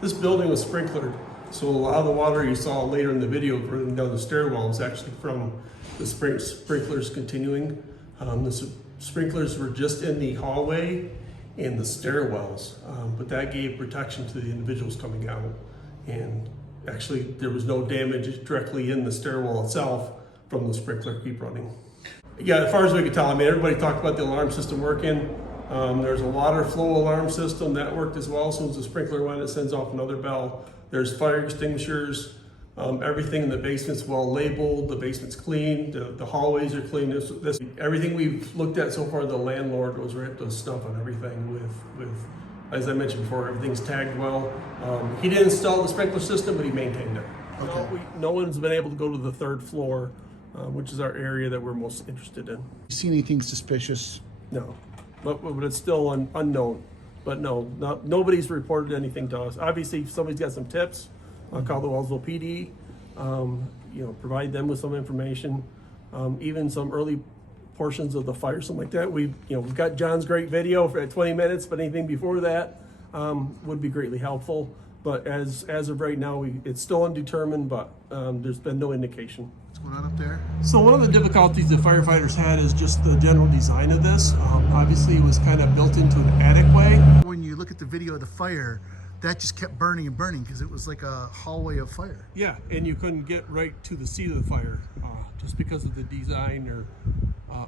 This building was sprinklered, so a lot of the water you saw later in the video running down the stairwell is actually from the sprinklers continuing. The sprinklers were just in the hallway and the stairwells, but that gave protection to the individuals coming out. And actually, there was no damage directly in the stairwell itself from the sprinkler keep running. Yeah, as far as we could tell, I mean, everybody talked about the alarm system working. There's a water flow alarm system that worked as well. As soon as the sprinkler went, it sends off another bell. There's fire extinguishers. Everything in the basement's well labeled. The basement's clean. The hallways are clean. Everything we've looked at so far, the landlord was right up to snuff on everything with, as I mentioned before, everything's tagged well. He didn't install the sprinkler system, but he maintained it. Okay. No one's been able to go to the third floor, which is our area that we're most interested in. You see anything suspicious? No, but it's still unknown. But no, nobody's reported anything to us. Obviously, if somebody's got some tips, I'll call the Wellsville PD. Provide them with some information, even some early portions of the fire, something like that. We've got John's great video for 20 minutes, but anything before that would be greatly helpful. But as of right now, it's still undetermined, but there's been no indication. What's going on up there? So one of the difficulties the firefighters had is just the general design of this. Obviously, it was kind of built into an attic way. When you look at the video of the fire, that just kept burning and burning because it was like a hallway of fire. Yeah, and you couldn't get right to the seat of the fire just because of the design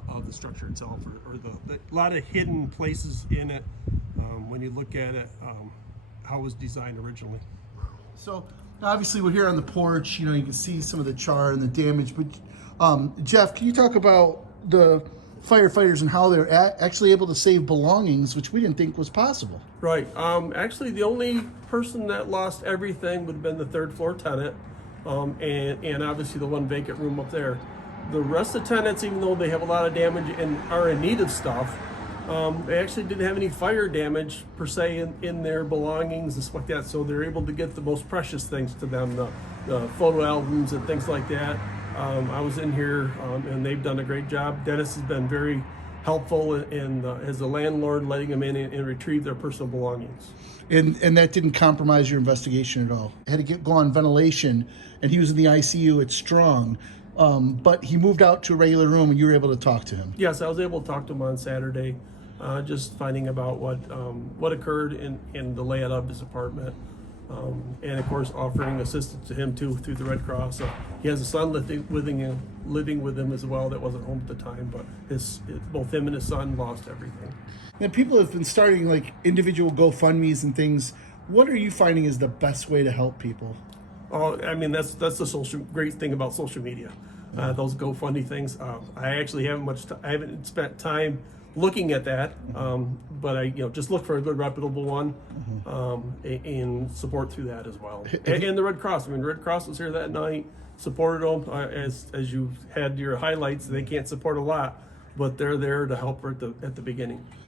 of the structure itself, or the lot of hidden places in it when you look at it, how it was designed originally. So obviously we're here on the porch, you can see some of the char and the damage, but Jeff, can you talk about the firefighters and how they're actually able to save belongings, which we didn't think was possible? Right. Actually, the only person that lost everything would have been the third floor tenant, and obviously the one vacant room up there. The rest of the tenants, even though they have a lot of damage and are in need of stuff, they actually didn't have any fire damage per se in their belongings and stuff like that. So they're able to get the most precious things to them, the photo albums and things like that. I was in here and they've done a great job. Dennis has been very helpful in as a landlord, letting them in and retrieve their personal belongings. And that didn't compromise your investigation at all? It had to go on ventilation, and he was in the ICU at Strong, but he moved out to a regular room and you were able to talk to him? Yes, I was able to talk to him on Saturday, just finding about what occurred in the layout of his apartment. And of course, offering assistance to him too through the Red Cross. He has a son living with him as well that wasn't home at the time, but both him and his son lost everything. Now, people have been starting like individual GoFundMes and things. What are you finding is the best way to help people? Oh, I mean, that's the great thing about social media. Those GoFundMe things. I actually I haven't spent time looking at that, but I just look for a good reputable one, and support through that as well. And the Red Cross. I mean, Red Cross was here that night, supported them. As you had your highlights, they can't support a lot, but they're there to help at the beginning.